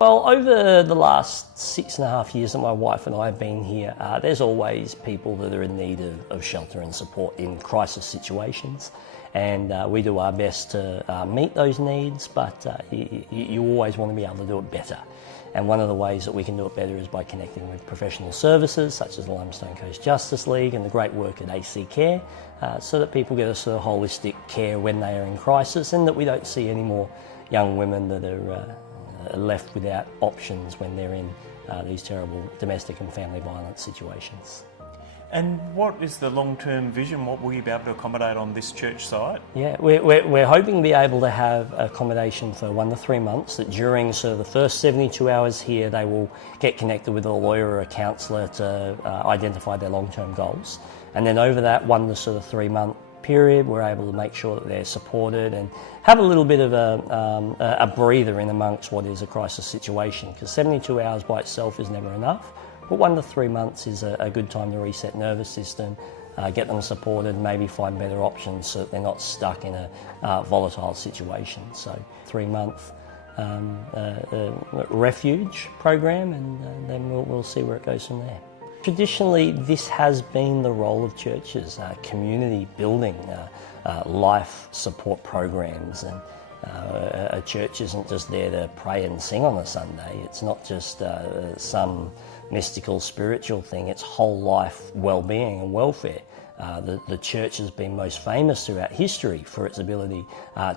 Well, over the last 6.5 years that my wife and I have been here, there's always people that are in need of shelter and support in crisis situations, and we do our best to meet those needs, but you always want to be able to do it better. And one of the ways that we can do it better is by connecting with professional services such as the Limestone Coast Justice League and the great work at AC Care, so that people get a sort of holistic care when they are in crisis, and that we don't see any more young women that are left without options when they're in these terrible domestic and family violence situations. And what is the long-term vision? What will you be able to accommodate on this church site? Yeah, we're hoping to be able to have accommodation for 1 to 3 months, that during sort of the first 72 hours here they will get connected with a lawyer or a counsellor to identify their long-term goals. And then over that 1 to sort of 3 month period, we're able to make sure that they're supported and have a little bit of a breather in amongst what is a crisis situation, because 72 hours by itself is never enough. But 1 to 3 months is a good time to reset nervous system, get them supported, maybe find better options so that they're not stuck in a volatile situation. So 3 month refuge program, and then we'll see where it goes from there. Traditionally, this has been the role of churches, community building, life support programs, and a church isn't just there to pray and sing on a Sunday. It's not just some mystical spiritual thing, it's whole life well-being and welfare. The church has been most famous throughout history for its ability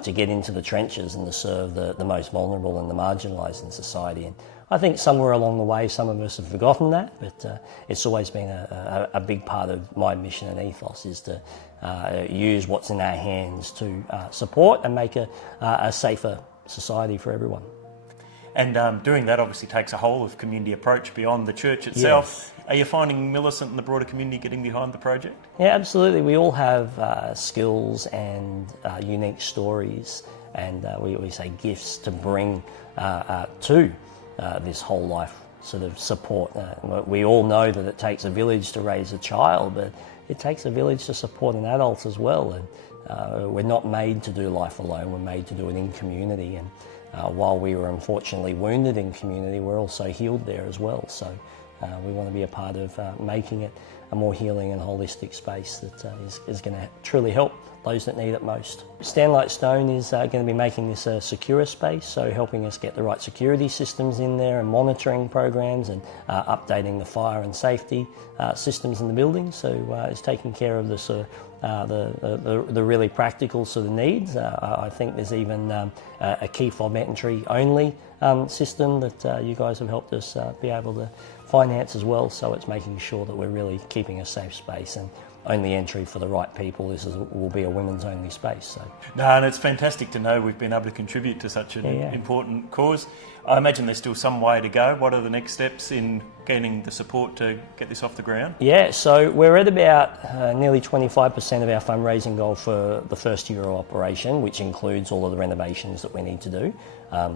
to get into the trenches and to serve the most vulnerable and the marginalised in society. And I think somewhere along the way some of us have forgotten that, but it's always been a big part of my mission and ethos, is to use what's in our hands to support and make a safer society for everyone. And doing that obviously takes a whole of community approach beyond the church itself. Yes. Are you finding Millicent and the broader community getting behind the project? Yeah, absolutely. We all have skills and unique stories, and we say gifts to bring to this whole life sort of support. We all know that it takes a village to raise a child, but it takes a village to support an adult as well. And we're not made to do life alone, we're made to do it in community. And while we were unfortunately wounded in community, we're also healed there as well. So we want to be a part of making it a more healing and holistic space that is going to truly help those that need it most. Limestone is going to be making this a secure space, so helping us get the right security systems in there and monitoring programs and updating the fire and safety systems in the building. So it's taking care of the really practical sort of needs. I think there's even a key fob entry only system that you guys have helped us be able to finance as well. So it's making sure that we're really keeping a safe space and only entry for the right people. This will be a women's only space. So. No, and it's fantastic to know we've been able to contribute to such an important cause. I imagine there's still some way to go. What are the next steps in getting the support to get this off the ground? Yeah, so we're at about nearly 25% of our fundraising goal for the first year of operation, which includes all of the renovations that we need to do.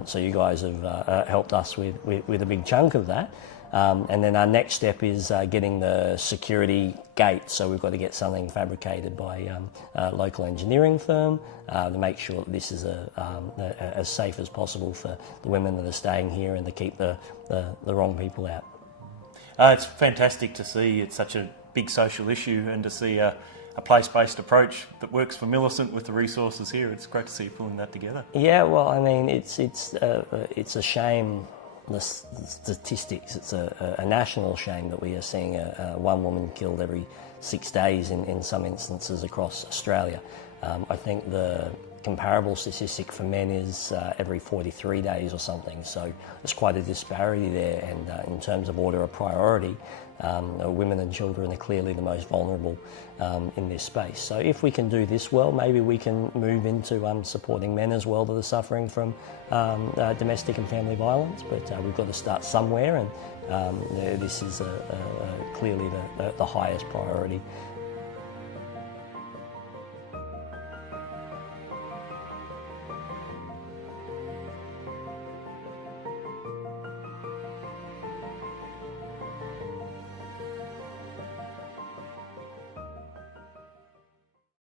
So you guys have helped us with a big chunk of that. And then our next step is getting the security gate. So we've got to get something fabricated by a local engineering firm to make sure that this is as safe as possible for the women that are staying here and to keep the wrong people out. It's fantastic to see it's such a big social issue, and to see a place-based approach that works for Millicent with the resources here. It's great to see you pulling that together. Yeah, well, I mean, it's a shame. The statistics, it's a national shame that we are seeing one woman killed every 6 days in some instances across Australia. I think the comparable statistic for men is every 43 days or something, so there's quite a disparity there. And in terms of order of priority, women and children are clearly the most vulnerable in this space. So if we can do this well, maybe we can move into supporting men as well that are suffering from domestic and family violence. But we've got to start somewhere, and this is clearly the highest priority